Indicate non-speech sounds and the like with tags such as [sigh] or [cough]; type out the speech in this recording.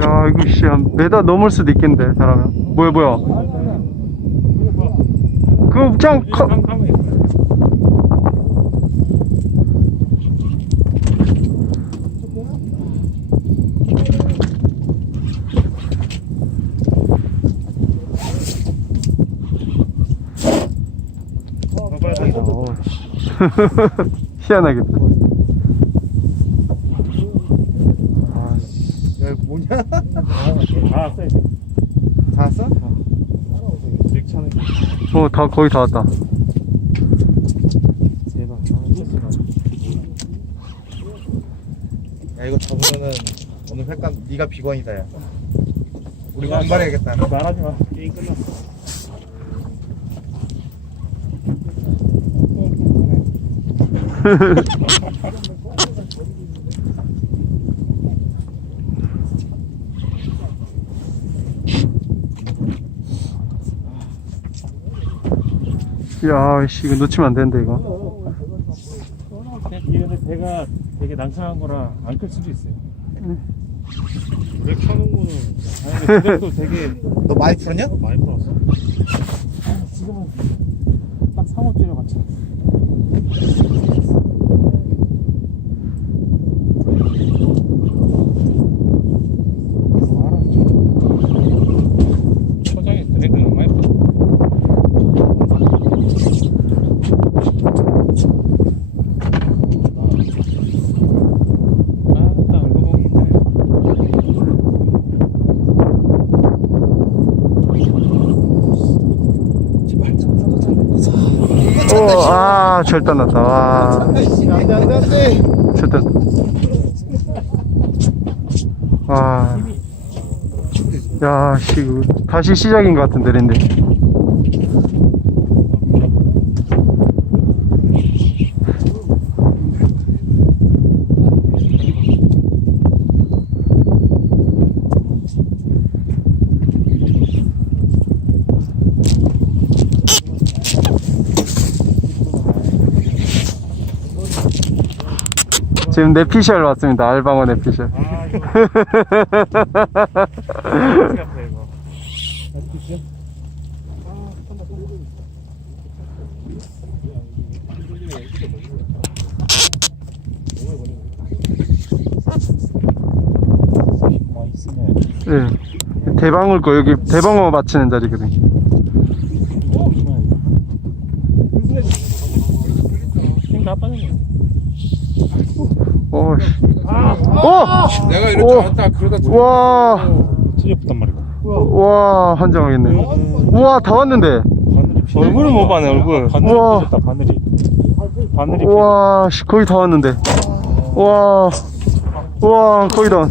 야 이거 씨한 메다 넘을 수도 있겠는데 잘하면 뭐야 뭐야? 그거 그냥 커... 어, [laughs] 희한하겠다 야 이거 뭐냐? 다 왔어 이제. 다 왔어? 렉차는 어다 거의 다 왔다. 대박. 야 이거 접으면은 오늘 횟감 네가 비건이다 야. 우리 분발해야겠다. 말하지 마. 게임 끝났어 [laughs] 야, 씨, 이거 놓치면 안 되는데, 이거. 근데 배가 되게 낭창한 거라 안 클 수도 있어요 렉 차는 거는 아니 근데 그래도 되게 너 많이 풀었냐? 많이 풀었어 지금은 딱 3호째로 맞춰 초장에 드래그가 많이 풀어 아, 딱 알고 보기 힘드네. 오, 아, 절단 났다. 와, 안돼 안돼 안돼 절단. 와. 야, 씨, 다시 시작인 것 같은데, 랜데. 지금 내피셜 왔습니다. 알방어 내피셜. 아, 이거. 어떻게 할까, 이거. 많이 쓰네. 예. 대방울 거, 여기 대방어 맞히는 자리거든. 힘 나빠졌네. 오, 씨. 오! 내가 이럴 줄 알았다 그러다 와, 찢어붙단 말이야. 와, 환장하겠네. 우와, 다 왔는데. 바늘이 피. 얼굴을 못 봐네, 얼굴. 바늘이 우와. 피졌다, 바늘이. 바늘이 우와, 씨, 거의 다 왔는데. 우와, 우와, 거의 다 왔